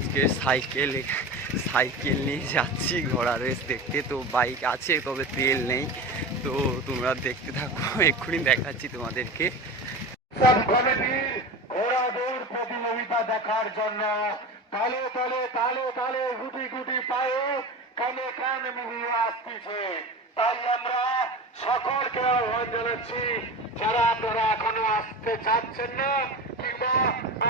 আজকে সাইকেল নিয়ে যাচ্ছি ঘোড়া রেস দেখতে। তো বাইক আছে তবে তেল নেই, তো তোমরা দেখতে থাকো, এক্ষুনি দেখাচ্ছি তোমাদেরকে। ঘোড়া দৌড় প্রতিযোগিতা দেখার জন্য তালে তালে তালে তালে গুটি গুটি পায়ে কানে কান মিলিয়ে আসতেছে। তাই আমরা সকলকে আহ্বান জানাচ্ছি, যারা আপনারা এখনো আসতে চাচ্ছেন না কিংবা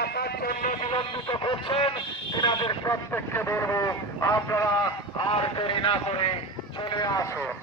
আসার জন্য বিলম্বিত করছেন, তিনাদের প্রত্যেককে বলবো আপনারা আর দেরি না করে চলে আসুন।